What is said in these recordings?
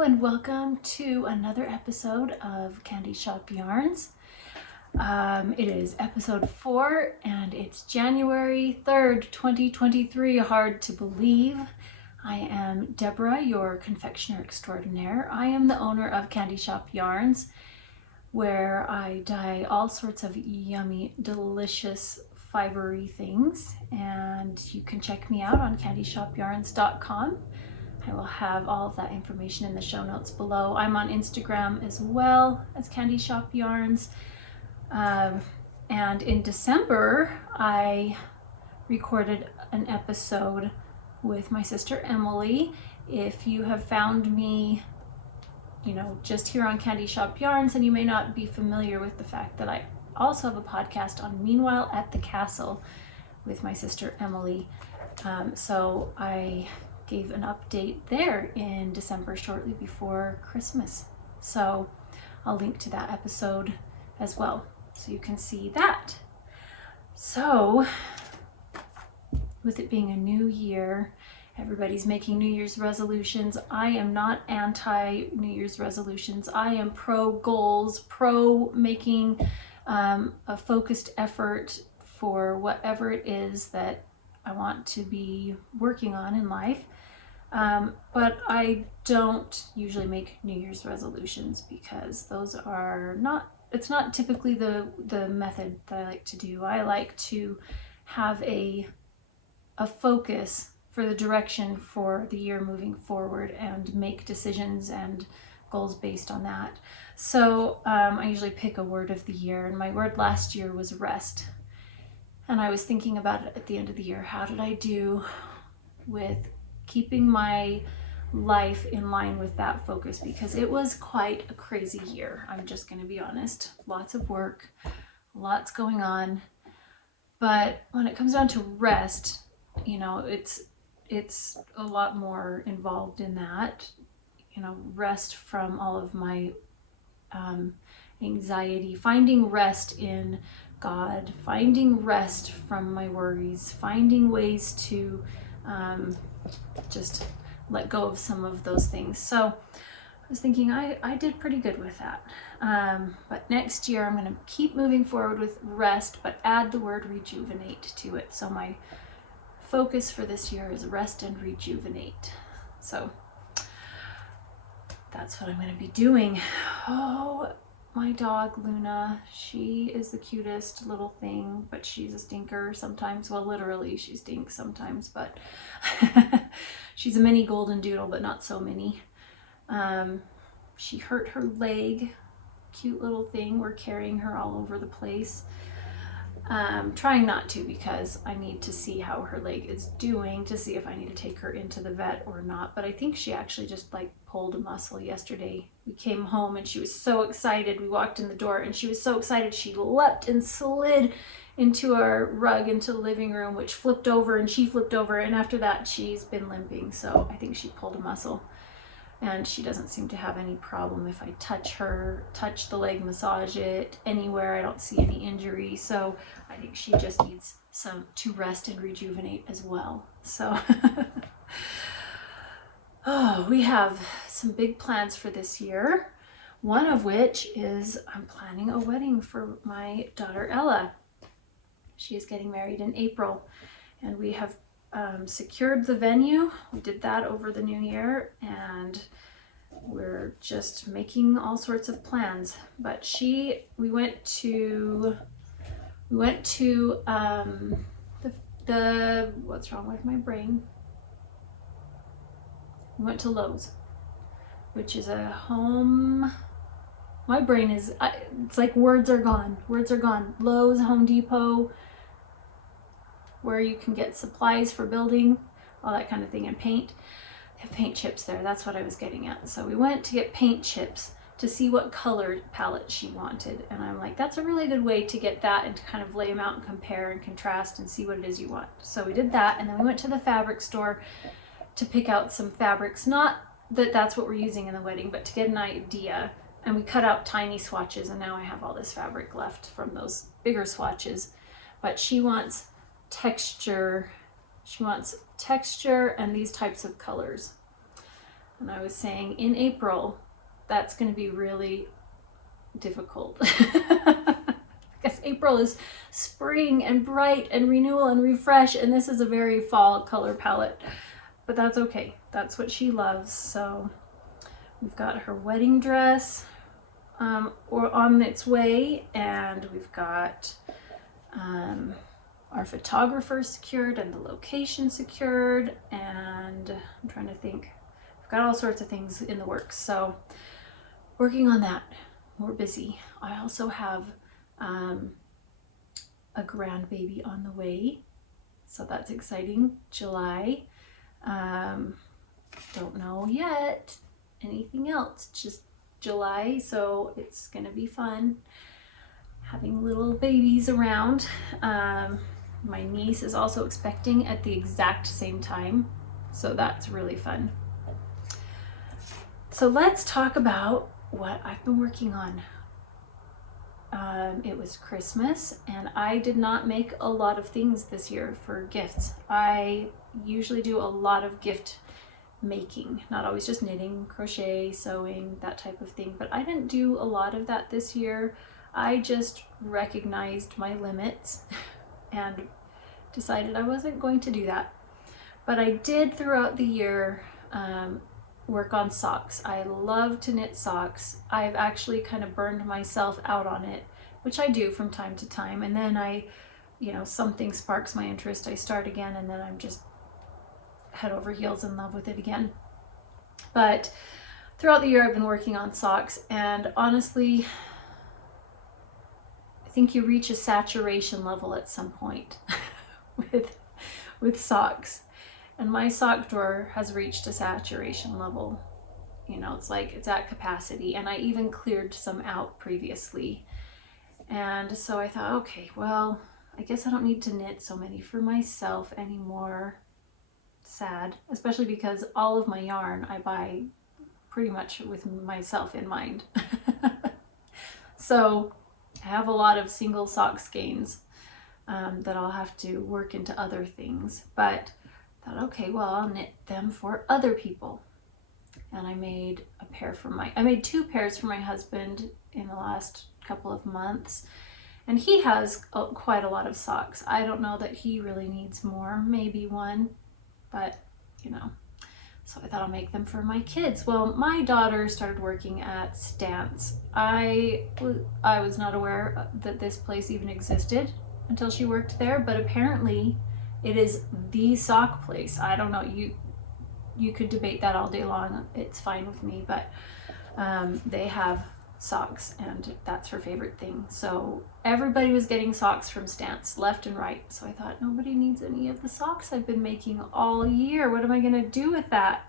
Hello and welcome to another episode of Candy Shoppe Yarns. It is episode 4 and it's January 3rd, 2023. Hard to believe. I am Deborah, your confectioner extraordinaire. I am the owner of Candy Shoppe Yarns, where I dye all sorts of yummy, delicious, fibery things. And you can check me out on candyshopyarns.com. I will have all of that information in the show notes below. I'm on Instagram as well as Candy Shoppe Yarns. And in December, I recorded an episode with my sister Emily. If you have found me, just here on Candy Shoppe Yarns, and you may not be familiar with the fact that I also have a podcast on Meanwhile at the Castle with my sister Emily. So I gave an update there in December, shortly before Christmas. So I'll link to that episode as well, so you can see that. So with it being a new year, everybody's making New Year's resolutions. I am not anti New Year's resolutions. I am pro goals, pro making a focused effort for whatever it is that I want to be working on in life. But I don't usually make New Year's resolutions because those are it's not typically the method that I like to do. I like to have a focus for the direction for the year moving forward and make decisions and goals based on that. So I usually pick a word of the year, and my word last year was rest. And I was thinking about it at the end of the year. How did I do with keeping my life in line with that focus? Because it was quite a crazy year. I'm just going to be honest. Lots of work, lots going on. But when it comes down to rest, it's a lot more involved in that. Rest from all of my anxiety, finding rest in God, finding rest from my worries, finding ways to just let go of some of those things. So I was thinking I did pretty good with that. But next year I'm going to keep moving forward with rest, but add the word rejuvenate to it. So my focus for this year is rest and rejuvenate. So that's what I'm going to be doing. Oh, my dog Luna, she is the cutest little thing, but she's a stinker sometimes. Well, literally she stinks sometimes, but she's a mini golden doodle, but not so mini. She hurt her leg. Cute little thing. We're carrying her all over the place. Trying not to, because I need to see how her leg is doing to see if I need to take her into the vet or not. But I think she actually just pulled a muscle yesterday. We came home and she was so excited. We walked in the door and she was so excited. She leapt and slid into our rug into the living room, which flipped over and she flipped over. And after that, she's been limping. So I think she pulled a muscle. And she doesn't seem to have any problem if I touch the leg, massage it anywhere. I don't see any injury. So I think she just needs to rest and rejuvenate as well. So we have some big plans for this year. One of which is I'm planning a wedding for my daughter Ella. She is getting married in April, and we have secured the venue. We did that over the new year, and we're just making all sorts of plans. But we went to the what's wrong with my brain? We went to Lowe's, which is a home. My brain is, it's like words are gone. Lowe's, Home Depot, where you can get supplies for building, all that kind of thing, and paint. They have paint chips there. That's what I was getting at. So we went to get paint chips to see what color palette she wanted. And I'm like, that's a really good way to get that and to kind of lay them out and compare and contrast and see what it is you want. So we did that, and then we went to the fabric store to pick out some fabrics. Not that that's what we're using in the wedding, but to get an idea. And we cut out tiny swatches, and now I have all this fabric left from those bigger swatches. But she wants texture and these types of colors. And I was saying in April, that's going to be really difficult. Because April is spring and bright and renewal and refresh, and this is a very fall color palette. But that's okay. That's what she loves. So we've got her wedding dress or on its way, and we've got our photographer secured and the location secured, and I'm trying to think. We've got all sorts of things in the works. So working on that. We're busy. I also have a grandbaby on the way, so that's exciting. July. Don't know yet anything else, just July, so it's gonna be fun having little babies around. My niece is also expecting at the exact same time, so that's really fun. So let's talk about what I've been working on. It was Christmas, and I did not make a lot of things this year for gifts. I usually do a lot of gift making, not always just knitting, crochet, sewing, that type of thing, but I didn't do a lot of that this year. I just recognized my limits and decided I wasn't going to do that. But I did throughout the year work on socks. I love to knit socks. I've actually kind of burned myself out on it, which I do from time to time, and then I, you know, something sparks my interest, I start again, and then I'm just head over heels in love with it again. But throughout the year I've been working on socks, and honestly I think you reach a saturation level at some point with socks, and my sock drawer has reached a saturation level. You know, it's like it's at capacity, and I even cleared some out previously. And so I thought, okay, well, I guess I don't need to knit so many for myself anymore. Sad, especially because all of my yarn I buy pretty much with myself in mind. So I have a lot of single sock skeins that I'll have to work into other things, but I thought, okay, well, I'll knit them for other people. And I made a pair for I made 2 pairs for my husband in the last couple of months, and he has quite a lot of socks. I don't know that he really needs more, maybe 1, but you know, so I thought I'll make them for my kids. Well, my daughter started working at Stance. I was not aware that this place even existed until she worked there, but apparently it is the sock place. I don't know, you could debate that all day long, it's fine with me, but they have socks, and that's her favorite thing. So everybody was getting socks from Stance left and right. So I thought, nobody needs any of the socks I've been making all year. What am I gonna do with that?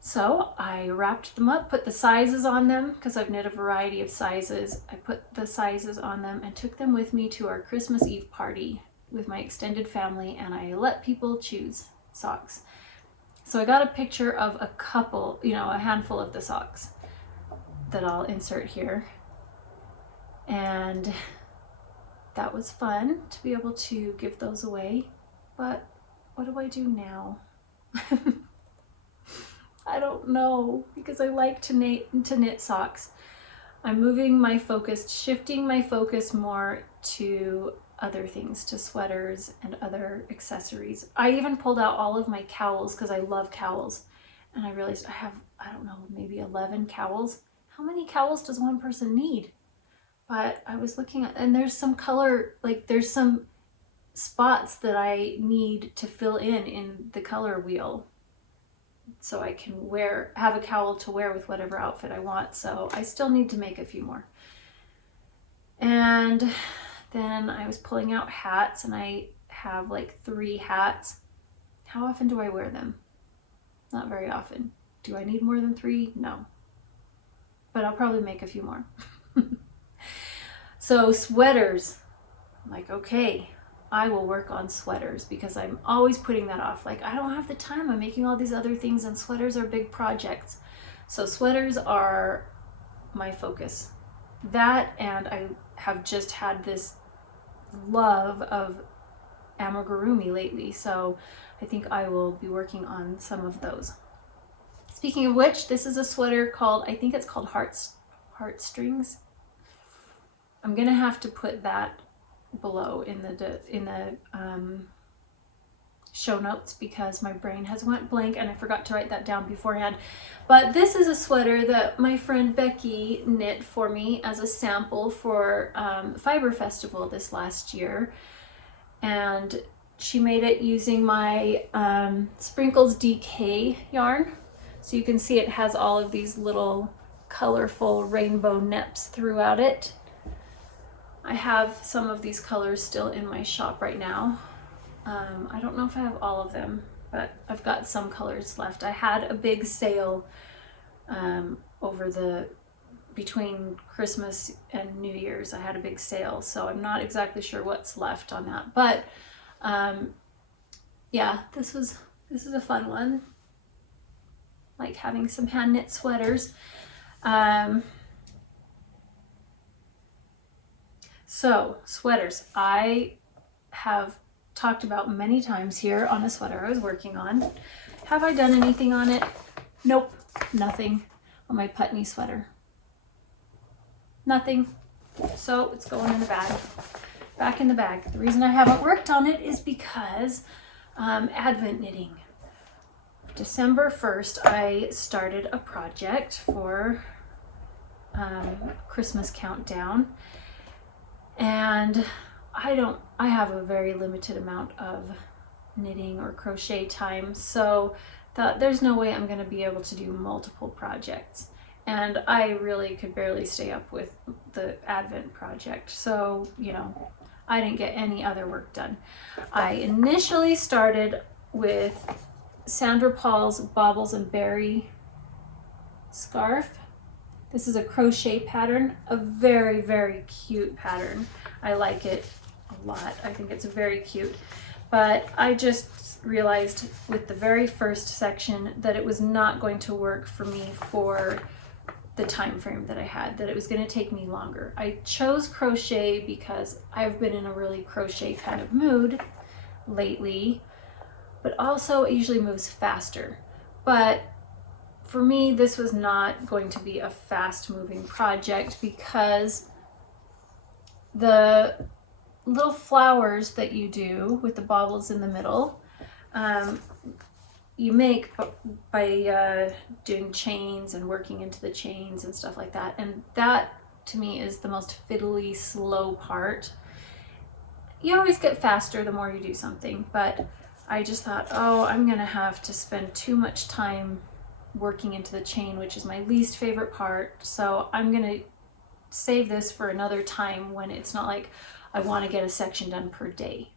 So I wrapped them up, put the sizes on them, because I've knit a variety of sizes. I put the sizes on them and took them with me to our Christmas Eve party with my extended family, and I let people choose socks. So I got a picture of a couple, you know, a handful of the socks that I'll insert here, and that was fun to be able to give those away. But what do I do now? I don't know, because I like to knit socks. I'm moving my focus, shifting my focus more to other things, to sweaters and other accessories. I even pulled out all of my cowls because I love cowls, and I realized I have, I don't know, maybe 11 cowls. How many cowls does one person need? But I was looking at, and there's some color, like there's some spots that I need to fill in the color wheel, so I can have a cowl to wear with whatever outfit I want. So I still need to make a few more. And then I was pulling out hats, and I have like 3 hats. How often do I wear them? Not very often. Do I need more than 3? No. But I'll probably make a few more. So sweaters, I'm like, okay, I will work on sweaters, because I'm always putting that off. Like, I don't have the time, I'm making all these other things, and sweaters are big projects. So sweaters are my focus. That, and I have just had this love of amigurumi lately, so I think I will be working on some of those. Speaking of which, this is a sweater called, I think it's called Heartstrings. I'm gonna have to put that below in the show notes because my brain has went blank and I forgot to write that down beforehand. But this is a sweater that my friend Becky knit for me as a sample for Fiber Festival this last year, and she made it using my Sprinkles DK yarn. So you can see it has all of these little colorful rainbow neps throughout it. I have some of these colors still in my shop right now. I don't know if I have all of them, but I've got some colors left. I had a big sale between Christmas and New Year's. I had a big sale, so I'm not exactly sure what's left on that. But yeah, this is a fun one. Like having some hand knit sweaters. So sweaters, I have talked about many times here on a sweater I was working on. Have I done anything on it? Nope, nothing on my Putney sweater. Nothing. So it's going in the bag. Back in the bag. The reason I haven't worked on it is because Advent knitting. December 1st, I started a project for Christmas countdown, and I have a very limited amount of knitting or crochet time, so there's no way I'm going to be able to do multiple projects, and I really could barely stay up with the Advent project, so you know, I didn't get any other work done. I initially started with Sandra Paul's Baubles and Berry scarf. This is a crochet pattern, a very, very cute pattern. I like it a lot. I think it's very cute. But I just realized with the very first section that it was not going to work for me for the time frame that I had, that it was going to take me longer. I chose crochet because I've been in a really crochet kind of mood lately, but also it usually moves faster. But for me, this was not going to be a fast moving project because the little flowers that you do with the baubles in the middle, you make by doing chains and working into the chains and stuff like that. And that to me is the most fiddly, slow part. You always get faster the more you do something, but I just thought, oh, I'm gonna have to spend too much time working into the chain, which is my least favorite part. So I'm gonna save this for another time when it's not like I want to get a section done per day,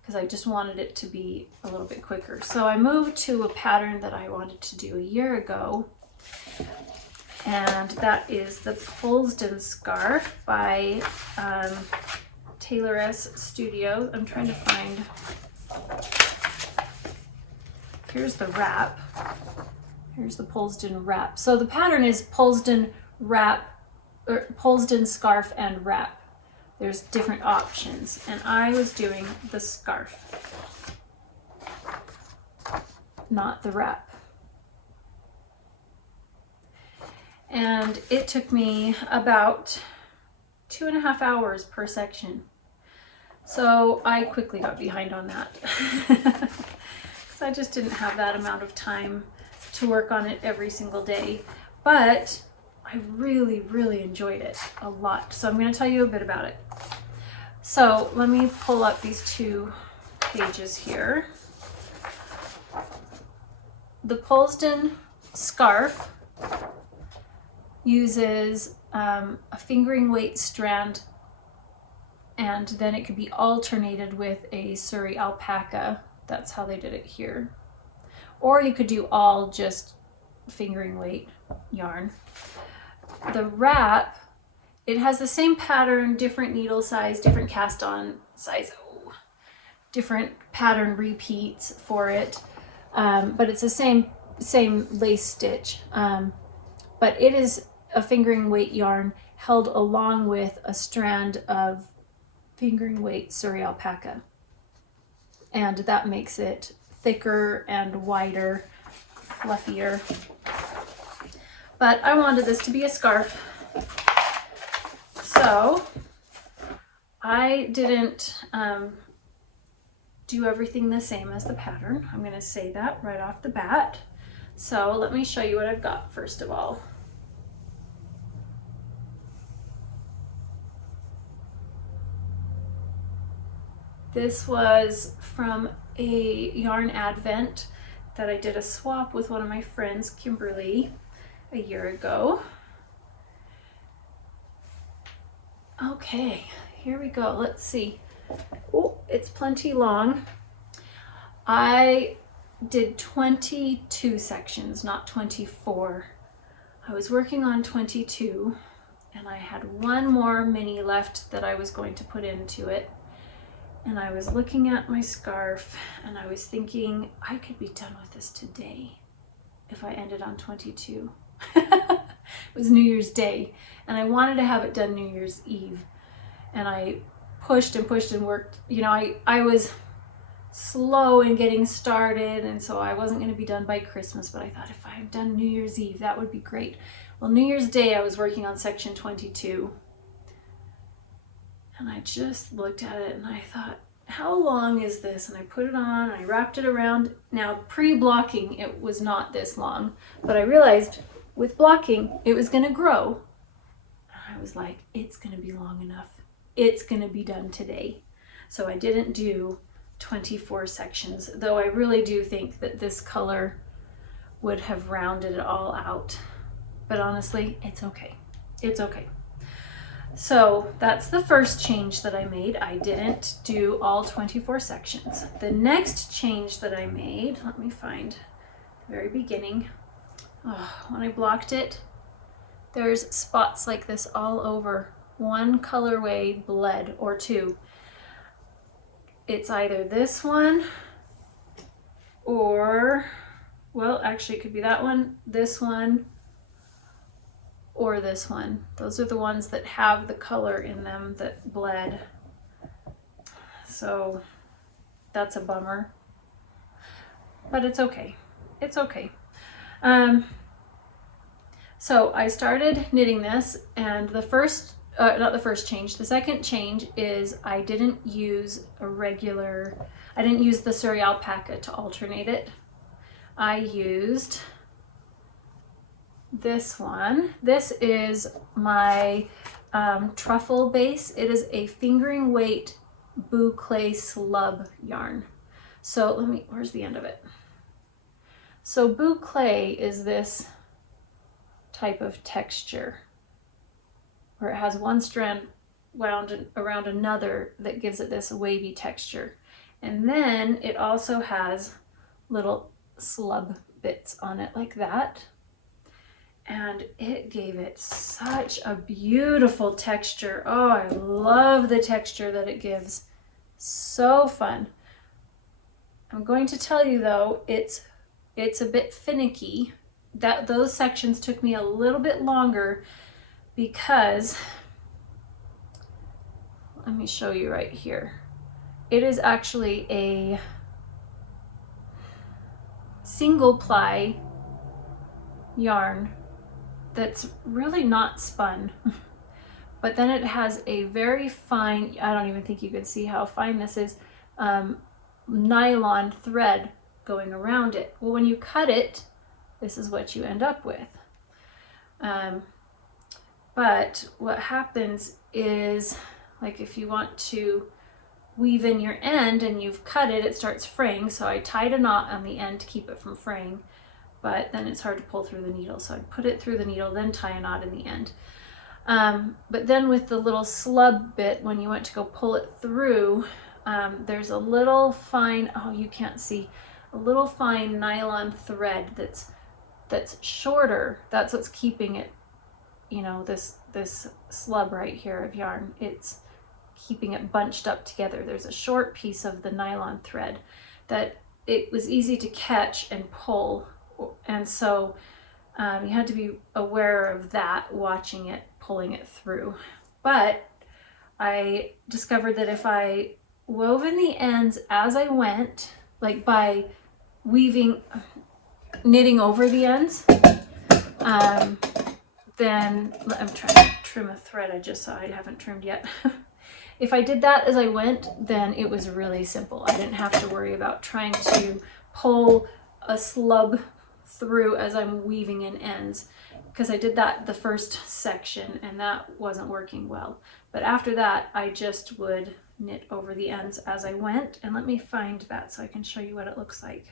because I just wanted it to be a little bit quicker. So I moved to a pattern that I wanted to do a year ago, and that is the Polsden scarf by Tailoress Studio. I'm trying to find, here's the wrap. Here's the Polsden wrap. So the pattern is Polsden wrap, or Polsden scarf and wrap. There's different options, and I was doing the scarf, not the wrap. And it took me about 2.5 hours per section. So I quickly got behind on that because I just didn't have that amount of time to work on it every single day. But I really, really enjoyed it a lot. So I'm going to tell you a bit about it. So let me pull up these 2 pages here. The Polsden scarf uses a fingering weight strand, and then it could be alternated with a Surrey alpaca. That's how they did it here. Or you could do all just fingering weight yarn. The wrap, it has the same pattern, different needle size, different cast on size, different pattern repeats for it, but it's the same lace stitch. But it is a fingering weight yarn held along with a strand of fingering weight Surrey alpaca, and that makes it thicker and wider, fluffier. but I wanted this to be a scarf. So I didn't do everything the same as the pattern. I'm going to say that right off the bat. So let me show you what I've got first of all. This was from a yarn advent that I did a swap with one of my friends, Kimberly, a year ago. Okay, here we go. Let's see. Oh, it's plenty long. I did 22 sections, not 24. I was working on 22 and I had one more mini left that I was going to put into it. And I was looking at my scarf and I was thinking I could be done with this today if I ended on 22. It was New Year's Day and I wanted to have it done New Year's Eve. And I pushed and pushed and worked. You know, I was slow in getting started, and so I wasn't going to be done by Christmas, but I thought if I had done New Year's Eve, that would be great. Well, New Year's Day, I was working on section 22. And I just looked at it and I thought, how long is this? And I put it on and I wrapped it around. Now, pre-blocking, it was not this long, but I realized with blocking, it was going to grow. And I was like, it's going to be long enough. It's going to be done today. So I didn't do 24 sections, though I really do think that this color would have rounded it all out. But honestly, it's okay. It's okay. So that's the first change that I made. I didn't do all 24 sections. The next change that I made, let me find the very beginning. Oh, when I blocked it, there's spots like this all over. One colorway bled or two. It's either this one or, well, actually it could be that one, this one, or this one. Those are the ones that have the color in them that bled. So that's a bummer, but it's okay. It's okay. So I started knitting this, and the first, not the first change, the second change is I didn't use I didn't use the Surrey alpaca to alternate it. I used this one. This is my Truffle base. It is a fingering weight Boucle slub yarn. So where's the end of it? So Boucle is this type of texture where it has one strand wound around another that gives it this wavy texture. And then it also has little slub bits on it like that. And it gave it such a beautiful texture. Oh, I love the texture that it gives. So fun. I'm going to tell you though, it's a bit finicky. Those sections took me a little bit longer because, let me show you right here. It is actually a single ply yarn that's really not spun, but then it has a very fine, I don't even think you can see how fine this is, nylon thread going around it. Well, when you cut it, this is what you end up with. But what happens is, like if you want to weave in your end and you've cut it, it starts fraying. So I tied a knot on the end to keep it from fraying, but then it's hard to pull through the needle. So I'd put it through the needle, then tie a knot in the end. But then with the little slub bit, when you went to go pull it through, there's a little fine, oh, you can't see, a little fine nylon thread that's shorter. That's what's keeping it, you know, this slub right here of yarn, it's keeping it bunched up together. There's a short piece of the nylon thread that it was easy to catch and pull, and so you had to be aware of that, watching it, pulling it through. But I discovered that if I wove in the ends as I went, like by knitting over the ends, then I'm trying to trim a thread I just saw I haven't trimmed yet. If I did that as I went, then it was really simple. I didn't have to worry about trying to pull a slub through as I'm weaving in ends, because I did that the first section and that wasn't working well. But after that, I just would knit over the ends as I went. And let me find that so I can show you what it looks like.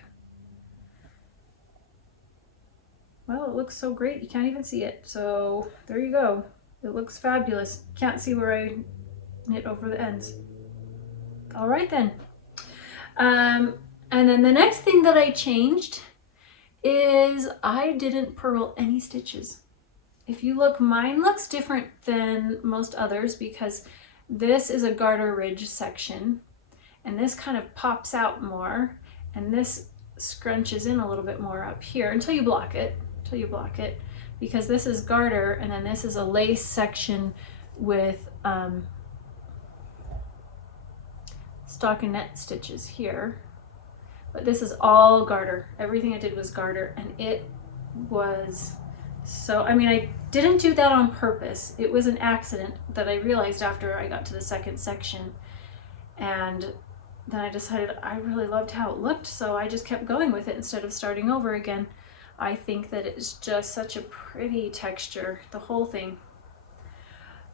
Well, it looks so great, you can't even see it. So there you go. It looks fabulous. Can't see where I knit over the ends. All right then. And then the next thing that I changed is I didn't purl any stitches. If you look, mine looks different than most others because this is a garter ridge section and this kind of pops out more and this scrunches in a little bit more up here until you block it, because this is garter and then this is a lace section with stockinette stitches here. But this is all garter. Everything I did was garter, and it was so, I mean, I didn't do that on purpose. It was an accident that I realized after I got to the second section. And then I decided I really loved how it looked, so I just kept going with it instead of starting over again. I think that it's just such a pretty texture, the whole thing.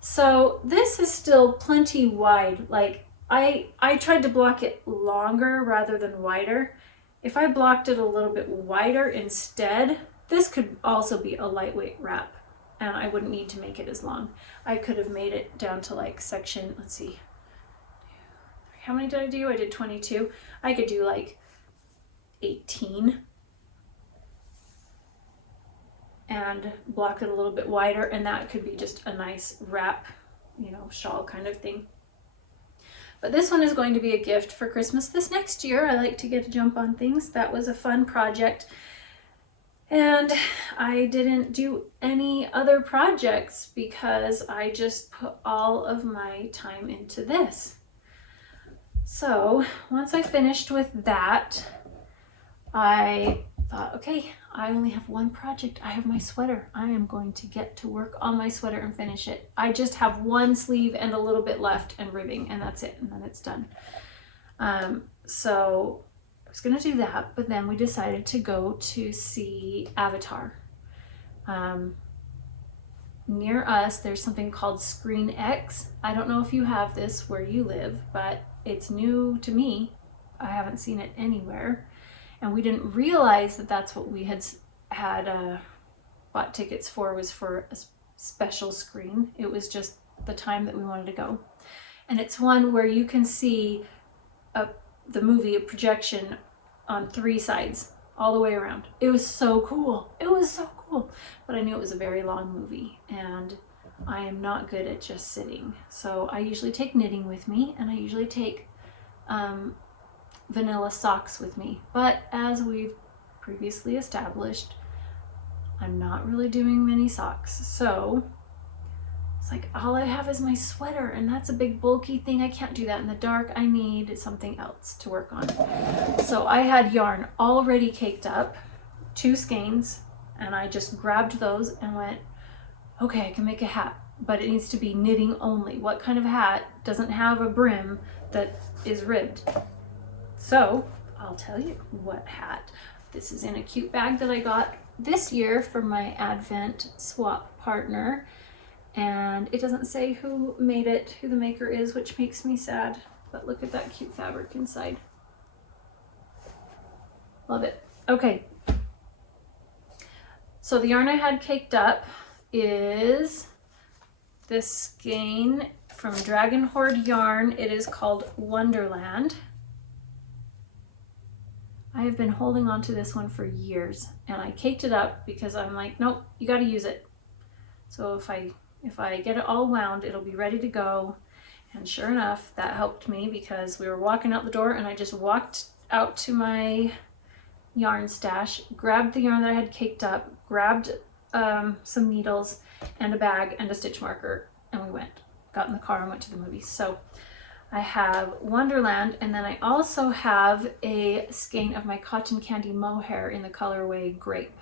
So this is still plenty wide. Like, I tried to block it longer rather than wider. If I blocked it a little bit wider instead, this could also be a lightweight wrap and I wouldn't need to make it as long. I could have made it down to like section, let's see, how many did I do? I did 22. I could do like 18 and block it a little bit wider, and that could be just a nice wrap, you know, shawl kind of thing. But this one is going to be a gift for Christmas this next year. I like to get a jump on things. That was a fun project. And I didn't do any other projects because I just put all of my time into this. So once I finished with that, I thought, okay, I only have one project. I have my sweater. I am going to get to work on my sweater and finish it. I just have one sleeve and a little bit left and ribbing, and that's it, and then it's done. So I was gonna do that, but then we decided to go to see Avatar. Near us, there's something called Screen X. I don't know if you have this where you live, but it's new to me. I haven't seen it anywhere. And we didn't realize that that's what we had bought tickets for, was for a special screen. It was just the time that we wanted to go. And it's one where you can see the movie, a projection on 3 sides, all the way around. It was so cool. It was so cool. But I knew it was a very long movie, and I am not good at just sitting. So I usually take knitting with me, and I usually take vanilla socks with me, but as we've previously established, I'm not really doing many socks, so it's like all I have is my sweater, and that's a big bulky thing. I can't do that in the dark. I need something else to work on. So I had yarn already caked up, 2 skeins, and I just grabbed those and went, okay, I can make a hat, but it needs to be knitting only. What kind of hat doesn't have a brim that is ribbed? So I'll tell you what hat. This is in a cute bag that I got this year for my Advent swap partner. And it doesn't say who made it, who the maker is, which makes me sad. But look at that cute fabric inside. Love it. Okay. So the yarn I had caked up is this skein from Dragon Hoard yarn. It is called Wonderland. I have been holding on to this one for years, and I caked it up because I'm like, nope, you got to use it. So if I get it all wound, it'll be ready to go. And sure enough, that helped me because we were walking out the door and I just walked out to my yarn stash, grabbed the yarn that I had caked up, grabbed some needles and a bag and a stitch marker, and we got in the car and went to the movies. So I have Wonderland, and then I also have a skein of my cotton candy mohair in the colorway Grape.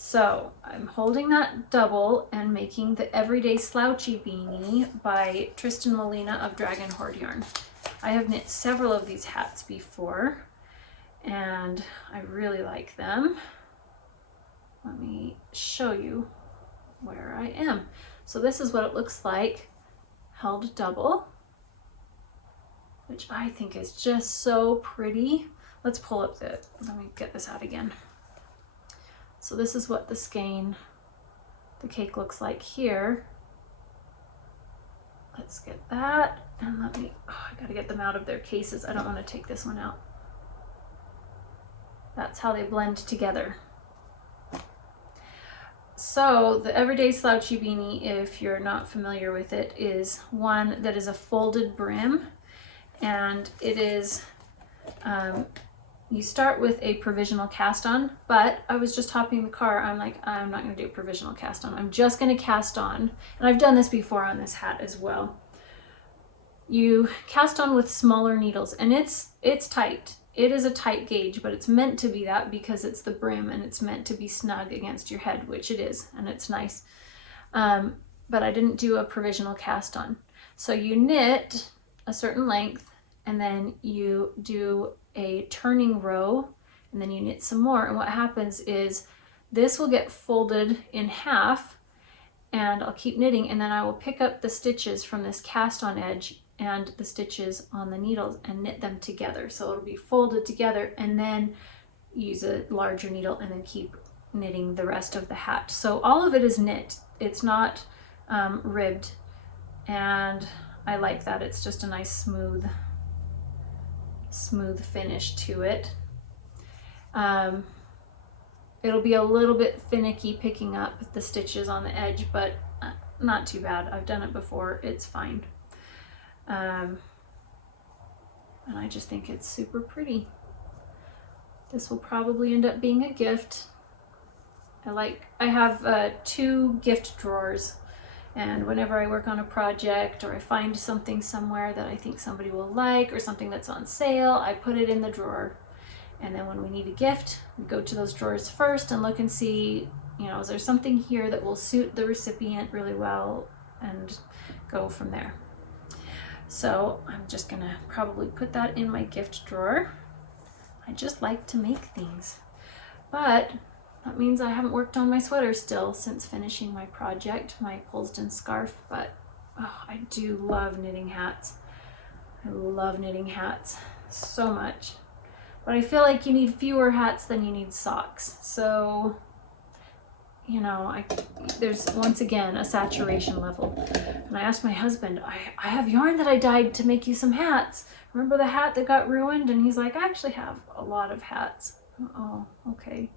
So I'm holding that double and making the Everyday Slouchy Beanie by Trysten Molina of Dragon Hoard Yarn. I have knit several of these hats before and I really like them. Let me show you where I am. So this is what it looks like held double, which I think is just so pretty. Let's pull up let me get this out again. So this is what the skein, the cake looks like here. Let's get that, and I gotta get them out of their cases. I don't want to take this one out. That's how they blend together. So the Everyday Slouchy Beanie, if you're not familiar with it, is one that is a folded brim, and it is, you start with a provisional cast on, but I was just hopping in the car. I'm like, I'm not going to do a provisional cast on. I'm just going to cast on. And I've done this before on this hat as well. You cast on with smaller needles, and it's tight. It is a tight gauge, but it's meant to be that because it's the brim and it's meant to be snug against your head, which it is, and it's nice. But I didn't do a provisional cast on. So you knit a certain length, and then you do a turning row, and then you knit some more, and what happens is this will get folded in half, and I'll keep knitting, and then I will pick up the stitches from this cast on edge and the stitches on the needles and knit them together. So it'll be folded together, and then use a larger needle and then keep knitting the rest of the hat. So all of it is knit. It's not ribbed, and I like that. It's just a nice smooth finish to it. It'll be a little bit finicky picking up the stitches on the edge, but not too bad. I've done it before. It's fine. And I just think it's super pretty. This will probably end up being a gift. I have 2 gift drawers, and whenever I work on a project or I find something somewhere that I think somebody will like or something that's on sale, I put it in the drawer. And then when we need a gift, we go to those drawers first and look and see, is there something here that will suit the recipient really well, and go from there. So I'm just gonna probably put that in my gift drawer. I just like to make things. But that means I haven't worked on my sweater still since finishing my project, my Polsden scarf, but I do love knitting hats. I love knitting hats so much. But I feel like you need fewer hats than you need socks. So, there's once again a saturation level. And I asked my husband, I have yarn that I dyed to make you some hats. Remember the hat that got ruined? And he's like, I actually have a lot of hats. Oh, okay.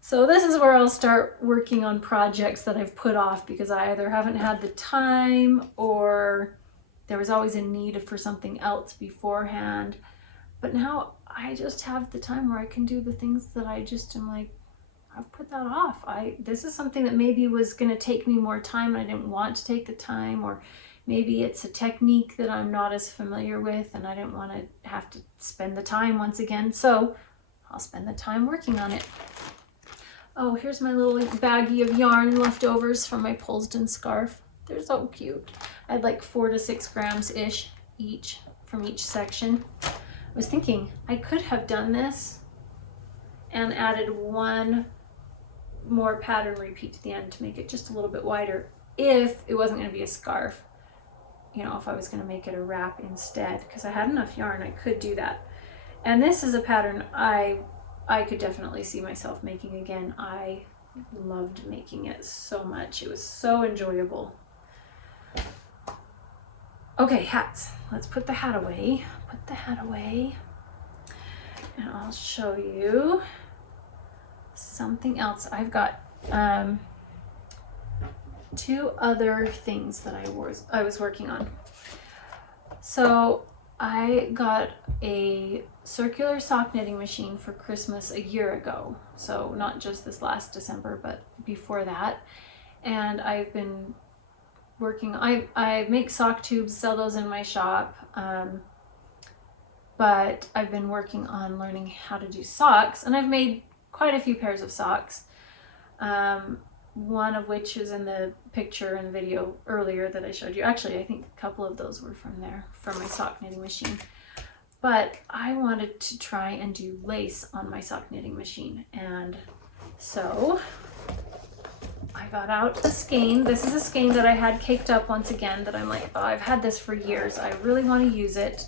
So this is where I'll start working on projects that I've put off because I either haven't had the time or there was always a need for something else beforehand. But now I just have the time where I can do the things that I just am like, I've put that off. This is something that maybe was going to take me more time and I didn't want to take the time, or maybe it's a technique that I'm not as familiar with and I didn't want to have to spend the time once again. So I'll spend the time working on it. Oh, here's my little baggie of yarn leftovers from my Polsden scarf. They're so cute. I had like 4 to 6 grams-ish each from each section. I was thinking I could have done this and added 1 more pattern repeat to the end to make it just a little bit wider if it wasn't going to be a scarf. If I was going to make it a wrap instead, because I had enough yarn, I could do that. And this is a pattern I could definitely see myself making again. I loved making it so much. It was so enjoyable. Okay, hats. Let's put the hat away. Put the hat away. And I'll show you something else. I've got 2 other things that I was working on. So I got a circular sock knitting machine for Christmas a year ago. So not just this last December, but before that. And I've been working, I make sock tubes, sell those in my shop. but I've been working on learning how to do socks, and I've made quite a few pairs of socks. One of which is in the picture and video earlier that I showed you. Actually, I think a couple of those were from there, from my sock knitting machine. But I wanted to try and do lace on my sock knitting machine. And so I got out a skein. This is a skein that I had caked up once again that I'm like, oh, I've had this for years. I really want to use it.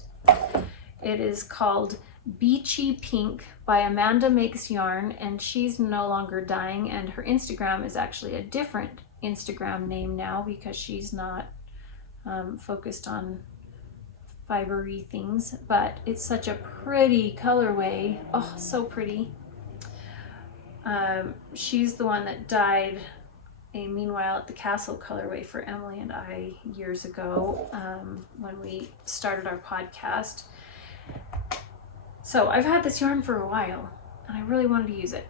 It is called Beachy Pink by Amanda Makes Yarn, and she's no longer dyeing, and her Instagram is actually a different Instagram name now because she's not focused on fibery things, but it's such a pretty colorway. Oh, so pretty. She's the one that dyed a Meanwhile at the Castle colorway for Emily and I years ago when we started our podcast. So I've had this yarn for a while and I really wanted to use it.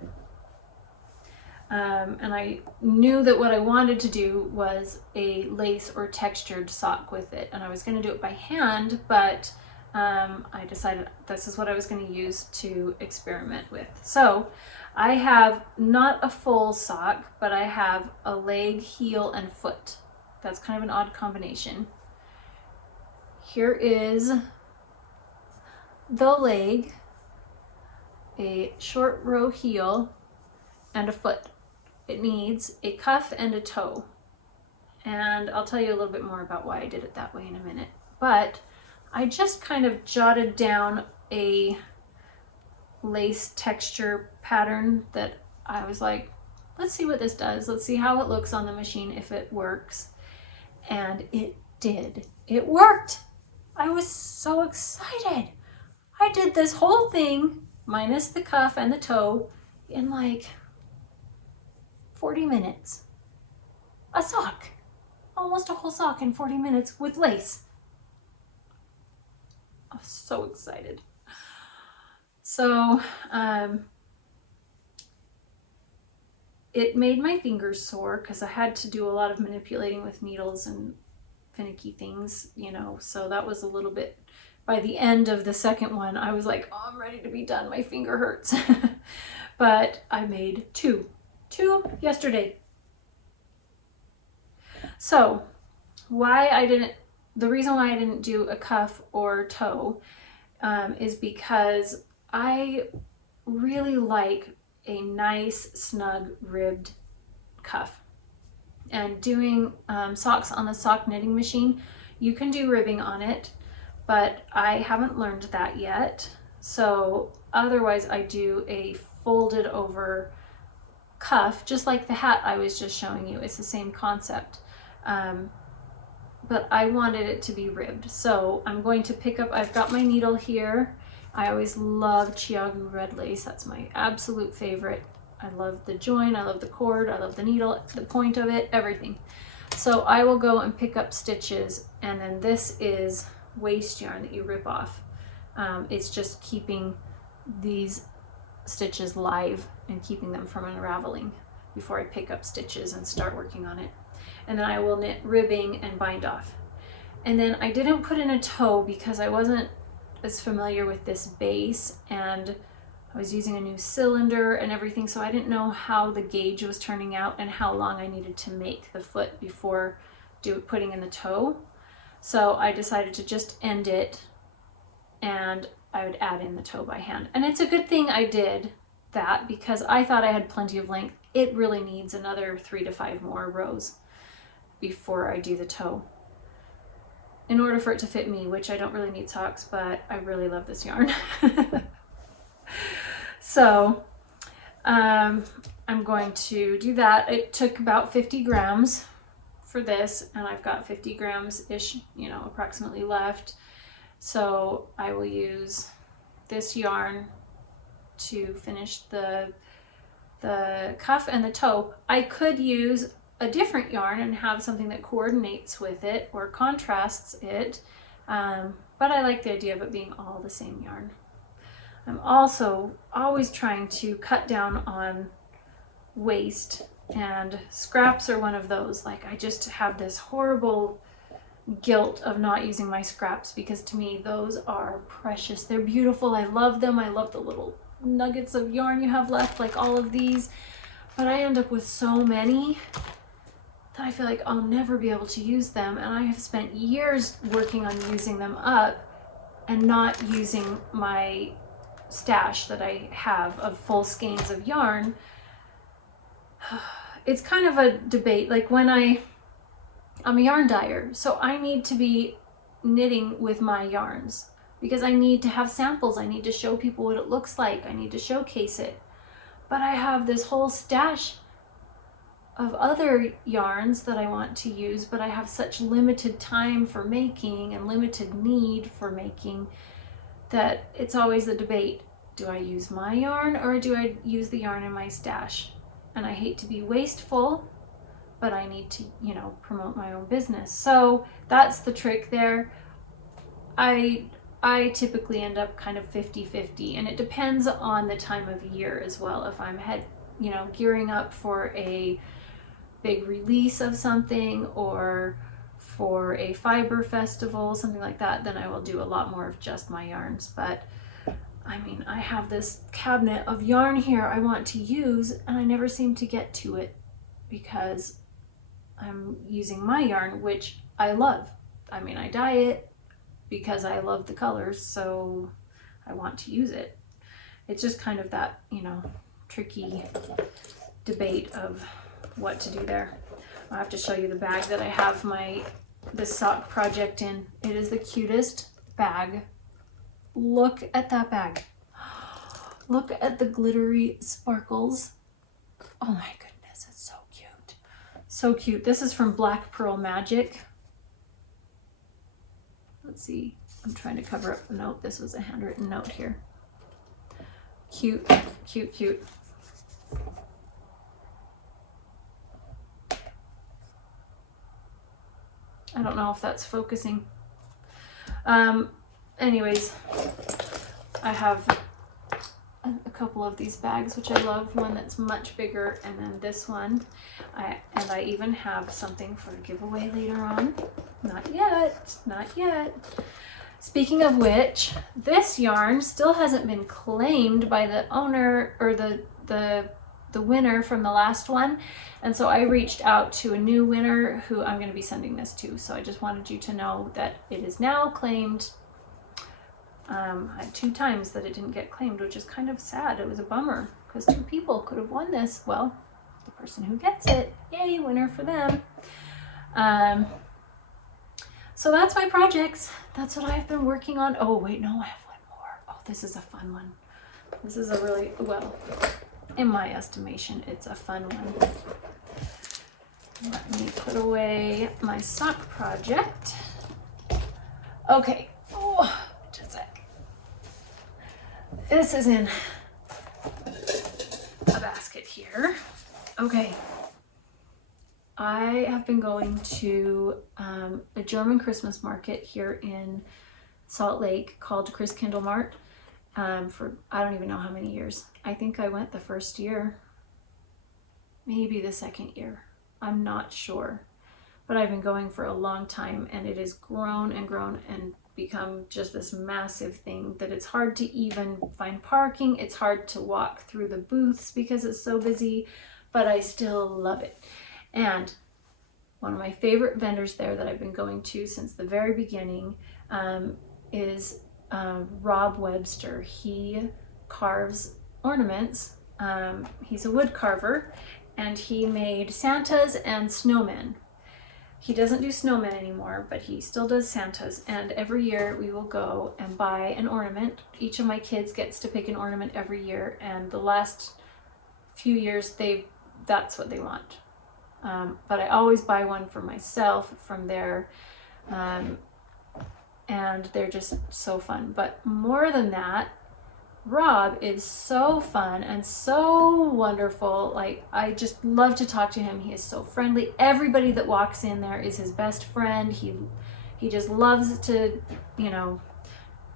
And I knew that what I wanted to do was a lace or textured sock with it. And I was going to do it by hand, but I decided this is what I was going to use to experiment with. So I have not a full sock, but I have a leg, heel, and foot. That's kind of an odd combination. Here is the leg, a short row heel, and a foot. It needs a cuff and a toe. And I'll tell you a little bit more about why I did it that way in a minute. But I just kind of jotted down a lace texture pattern that I was like, let's see what this does. Let's see how it looks on the machine, if it works. And it did. It worked. I was so excited. I did this whole thing, minus the cuff and the toe, in like 40 minutes. A sock. Almost a whole sock in 40 minutes with lace. I was so excited. So, it made my fingers sore because I had to do a lot of manipulating with needles and finicky things, you know, so that was a little bit, by the end of the second one, I was like, oh, I'm ready to be done. My finger hurts. But I made two yesterday. So the reason why I didn't do a cuff or toe is because I really like a nice, snug, ribbed cuff. And doing socks on the sock knitting machine, you can do ribbing on it, but I haven't learned that yet. So otherwise I do a folded over cuff, just like the hat I was just showing you. It's the same concept. But I wanted it to be ribbed. So I'm going to pick up, I've got my needle here. I always love Chiagu red lace. That's my absolute favorite. I love the join, I love the cord, I love the needle, the point of it, everything. So I will go and pick up stitches, and then this is waste yarn that you rip off. It's just keeping these stitches live and keeping them from unraveling before I pick up stitches and start working on it. And then I will knit ribbing and bind off. And then I didn't put in a toe because I wasn't as familiar with this base, and I was using a new cylinder and everything, so I didn't know how the gauge was turning out and how long I needed to make the foot before putting in the toe. So I decided to just end it, and I would add in the toe by hand. And it's a good thing I did that because I thought I had plenty of length. It really needs another 3 to 5 more rows before I do the toe, in order for it to fit me, which I don't really need socks, but I really love this yarn. So I'm going to do that. It took about 50 grams for this, and I've got 50 grams-ish, you know, approximately left. So I will use this yarn to finish the cuff and the toe. I could use a different yarn and have something that coordinates with it or contrasts it, but I like the idea of it being all the same yarn. I'm also always trying to cut down on waste, and scraps are one of those. Like, I just have this horrible guilt of not using my scraps, because to me those are precious. They're beautiful. I love them. I love the little nuggets of yarn you have left, like all of these, but I end up with so many that I feel like I'll never be able to use them, and I have spent years working on using them up and not using my stash that I have of full skeins of yarn. It's kind of a debate. Like when I'm a yarn dyer, so I need to be knitting with my yarns because I need to have samples. I need to show people what it looks like. I need to showcase it. But I have this whole stash of other yarns that I want to use, but I have such limited time for making and limited need for making that it's always a debate. Do I use my yarn or do I use the yarn in my stash? And I hate to be wasteful, but I need to, you know, promote my own business. So that's the trick there. I typically end up kind of 50-50, and it depends on the time of year as well. If I'm gearing up for a big release of something or for a fiber festival, something like that, then I will do a lot more of just my yarns. But I mean, I have this cabinet of yarn here I want to use, and I never seem to get to it because I'm using my yarn, which I love. I mean, I dye it because I love the colors, so I want to use it. It's just kind of that, you know, tricky debate of what to do there. I'll have to show you the bag that I have this sock project in. It is the cutest bag. Look at that bag. Look at the glittery sparkles. Oh my goodness, it's so cute. So cute. This is from Black Pearl Magic. Let's see. I'm trying to cover up the note. This was a handwritten note here. Cute, cute, cute. I don't know if that's focusing. Anyways, I have a couple of these bags, which I love. One that's much bigger, and then this one. And I even have something for a giveaway later on. Not yet, not yet. Speaking of which, this yarn still hasn't been claimed by the owner or the winner from the last one. And so I reached out to a new winner who I'm going to be sending this to. So I just wanted you to know that it is now claimed. I had 2 times that it didn't get claimed, which is kind of sad. It was a bummer because 2 people could have won this. Well, the person who gets it, yay, winner for them. So that's my projects. That's what I've been working on. Oh, wait, no, I have one more. Oh, this is a fun one. This is a really, well, in my estimation, it's a fun one. Let me put away my sock project. Okay. Oh, just a sec. This is in a basket here. Okay. I have been going to a German Christmas market here in Salt Lake called Christkindlmarkt for I don't even know how many years. I think I went the first year, maybe the second year. I'm not sure, but I've been going for a long time, and it has grown and grown and become just this massive thing that it's hard to even find parking. It's hard to walk through the booths because it's so busy, but I still love it. And one of my favorite vendors there that I've been going to since the very beginning is Rob Webster. He carves ornaments. He's a wood carver, and he made Santas and snowmen. He doesn't do snowmen anymore, but he still does Santas. And every year we will go and buy an ornament. Each of my kids gets to pick an ornament every year, and the last few years that's what they want. But I always buy one for myself from there, and they're just so fun. But more than that, Rob is so fun and so wonderful. Like, I just love to talk to him. He is so friendly. Everybody that walks in there is his best friend. He just loves to, you know,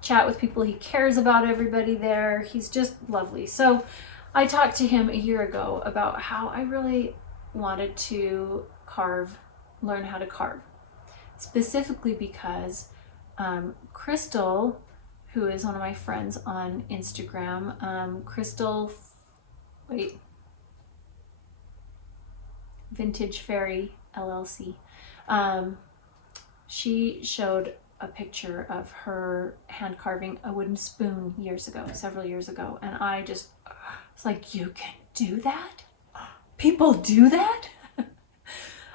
chat with people. He cares about everybody there. He's just lovely. So I talked to him a year ago about how I really wanted to learn how to carve. specifically because Crystal, who is one of my friends on Instagram, Vintage Fairy LLC, she showed a picture of her hand carving a wooden spoon several years ago, and I just was like, you can do that? People do that?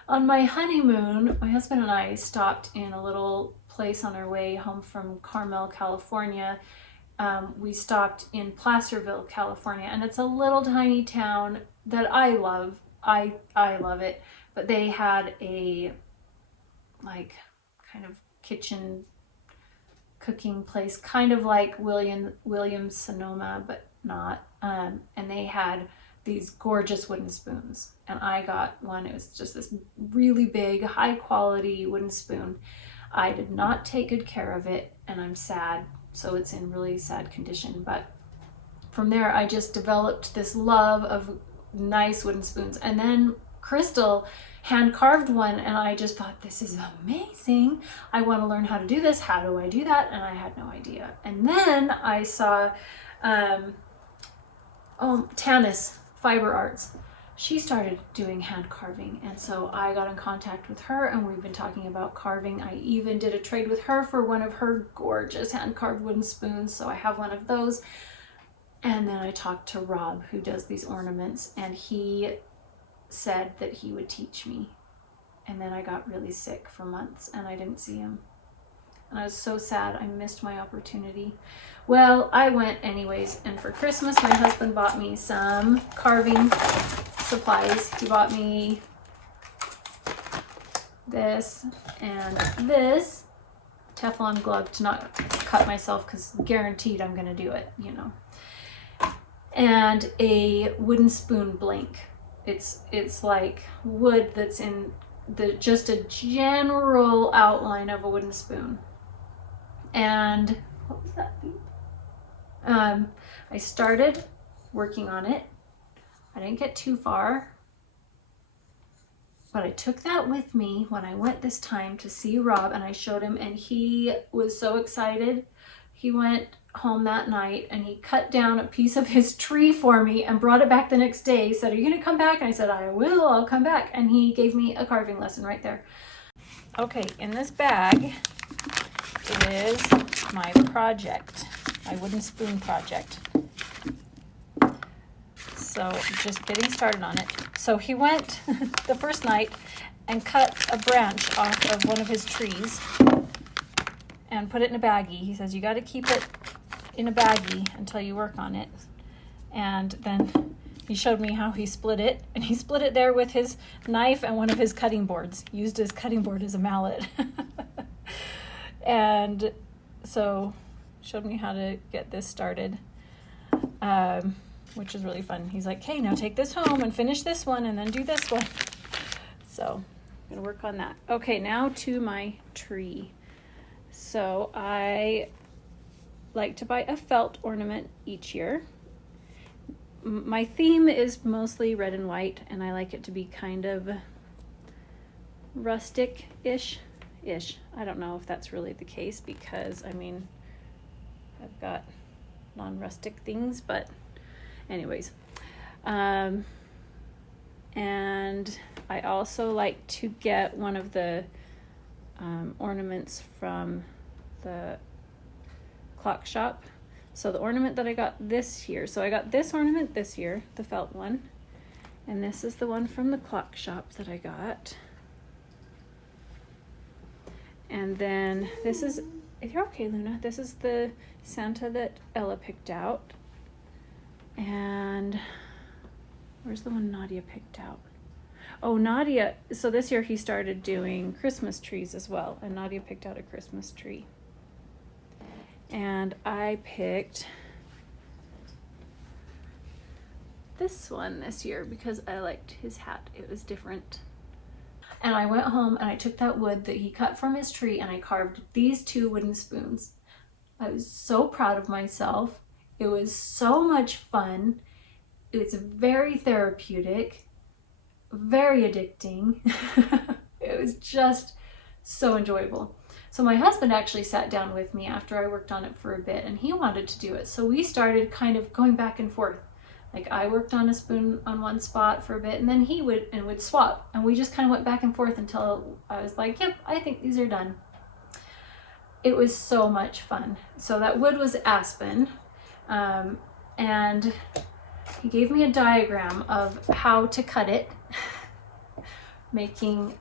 On my honeymoon, my husband and I stopped in a little place on our way home from Carmel, California. We stopped in Placerville, California, and it's a little tiny town that I love. I love it, but they had a like kind of kitchen cooking place, kind of like Williams Sonoma, but not. And they had these gorgeous wooden spoons, and I got one. It was just this really big, high quality wooden spoon. I did not take good care of it, and I'm sad, so it's in really sad condition. But from there, I just developed this love of nice wooden spoons. And then Crystal hand carved one, and I just thought, this is amazing. I want to learn how to do this. How do I do that? And I had no idea. And then I saw Tanis Fiber Arts. She started doing hand carving, and so I got in contact with her, and we've been talking about carving. I even did a trade with her for one of her gorgeous hand carved wooden spoons, so I have one of those. And then I talked to Rob, who does these ornaments, and he said that he would teach me. And then I got really sick for months, and I didn't see him. And I was so sad. I missed my opportunity. Well, I went anyways, and for Christmas, my husband bought me some carving supplies. He bought me this and this Teflon glove to not cut myself, because guaranteed I'm gonna do it, you know. And a wooden spoon blank. It's like wood that's in just a general outline of a wooden spoon. And what was that? I started working on it. I didn't get too far, but I took that with me when I went this time to see Rob, and I showed him, and he was so excited. He went home that night and he cut down a piece of his tree for me and brought it back the next day. He said, "Are you gonna come back?" And I said, "I will, I'll come back." And he gave me a carving lesson right there. Okay, in this bag is my project, my wooden spoon project. So just getting started on it. So he went the first night and cut a branch off of one of his trees and put it in a baggie. He says, you got to keep it in a baggie until you work on it. And then he showed me how he split it, and he split it there with his knife and one of his cutting boards, used his cutting board as a mallet. And so showed me how to get this started, which is really fun. He's like, "Hey, now take this home and finish this one and then do this one." So I'm gonna work on that. Okay, now to my tree. So I like to buy a felt ornament each year. My theme is mostly red and white, and I like it to be kind of rustic-ish. I don't know if that's really the case, because I mean, I've got non-rustic things, but anyways. And I also like to get one of the ornaments from the clock shop. So the ornament that I got this year, so I got this ornament this year, the felt one, and this is the one from the clock shop that I got. And then this is, if you're okay, Luna, this is the Santa that Ella picked out. And where's the one Nadia picked out? Oh, Nadia, so this year he started doing Christmas trees as well, and Nadia picked out a Christmas tree. And I picked this one this year because I liked his hat. It was different. And I went home and I took that wood that he cut from his tree and I carved these two wooden spoons. I was so proud of myself. It was so much fun. It was very therapeutic, very addicting. It was just so enjoyable. So my husband actually sat down with me after I worked on it for a bit, and he wanted to do it. So we started kind of going back and forth. Like I worked on a spoon on one spot for a bit, and then he would swap, and we just kind of went back and forth until I was like, yep, I think these are done. It was so much fun. So that wood was aspen, and he gave me a diagram of how to cut it, making,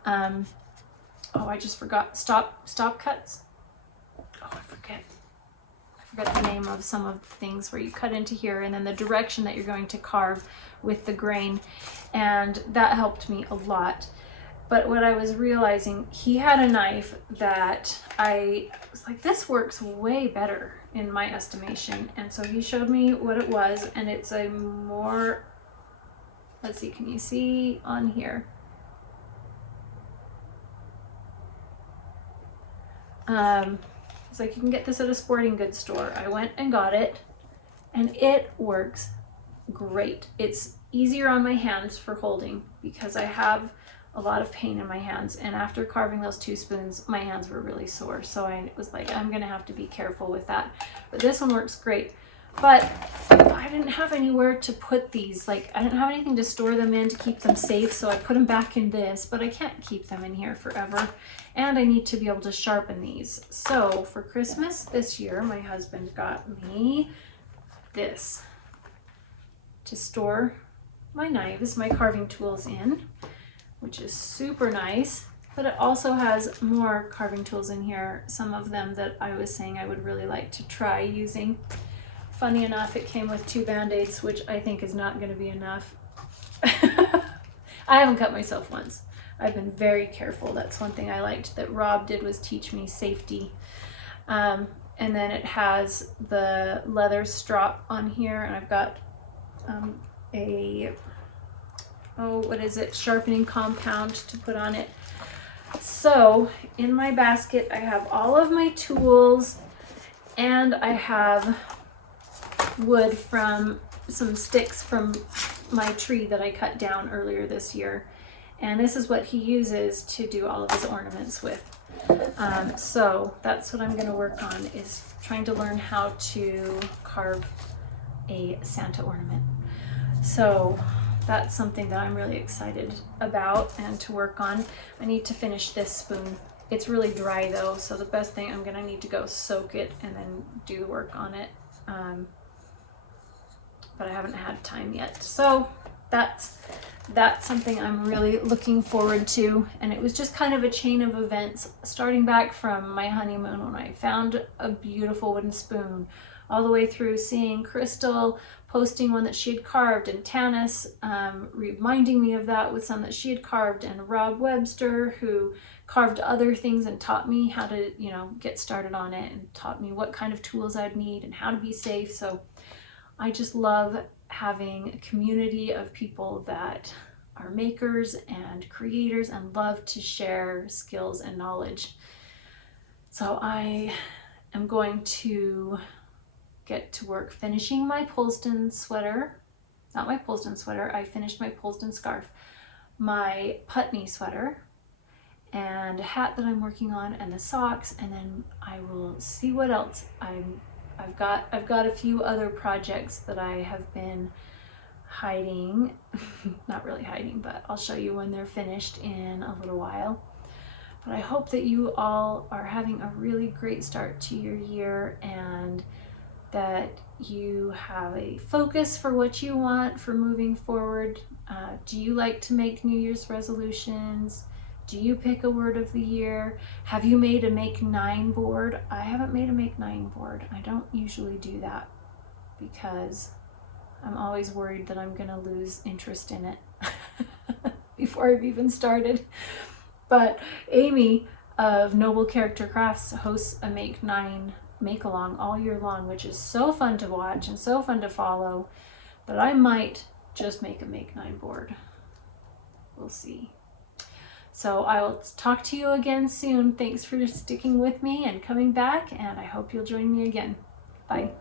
oh, I just forgot, stop cuts. Oh, I forget the name of some of the things where you cut into here and then the direction that you're going to carve with the grain, and that helped me a lot. But what I was realizing, he had a knife that I was like, this works way better in my estimation, and so he showed me what it was, and it's a more, let's see, can you see on here? It's like you can get this at a sporting goods store. I went and got it, and it works great. It's easier on my hands for holding because I have a lot of pain in my hands, and after carving those 2 spoons, my hands were really sore. So I was like, I'm gonna have to be careful with that. But this one works great. But I didn't have anywhere to put these. Like I didn't have anything to store them in to keep them safe, so I put them back in this, but I can't keep them in here forever. And I need to be able to sharpen these. So for Christmas this year, my husband got me this to store my knives, my carving tools in, which is super nice. But it also has more carving tools in here, some of them that I was saying I would really like to try using. Funny enough, it came with 2 Band-Aids, which I think is not going to be enough. I haven't cut myself once. I've been very careful. That's one thing I liked that Rob did, was teach me safety. And then it has the leather strap on here, and I've got what is it, sharpening compound to put on it. So in my basket I have all of my tools, and I have wood from some sticks from my tree that I cut down earlier this year, and this is what he uses to do all of his ornaments with. So that's what I'm going to work on, is trying to learn how to carve a Santa ornament. So that's something that I'm really excited about and to work on. I need to finish this spoon. It's really dry though, so the best thing, I'm gonna need to go soak it and then do the work on it. But I haven't had time yet. So that's something I'm really looking forward to. And it was just kind of a chain of events, starting back from my honeymoon when I found a beautiful wooden spoon, all the way through seeing Crystal posting one that she had carved, and Tanis reminding me of that with some that she had carved, and Rob Webster, who carved other things and taught me how to, you know, get started on it, and taught me what kind of tools I'd need and how to be safe. So I just love having a community of people that are makers and creators and love to share skills and knowledge. So I am going to get to work finishing my Polsden sweater. Not my Polsden sweater, I finished my Polsden scarf, my Putney sweater, and a hat that I'm working on, and the socks, and then I will see what else I've got a few other projects that I have been hiding, not really hiding, but I'll show you when they're finished in a little while. But I hope that you all are having a really great start to your year, and that you have a focus for what you want for moving forward. Do you like to make New Year's resolutions? Do you pick a word of the year? Have you made a Make 9 board? I haven't made a Make 9 board. I don't usually do that because I'm always worried that I'm gonna lose interest in it before I've even started. But Amy of Noble Character Crafts hosts a Make 9 make-along all year long, which is so fun to watch and so fun to follow, but I might just make a Make 9 board. We'll see. So I will talk to you again soon. Thanks for sticking with me and coming back, and I hope you'll join me again. Bye.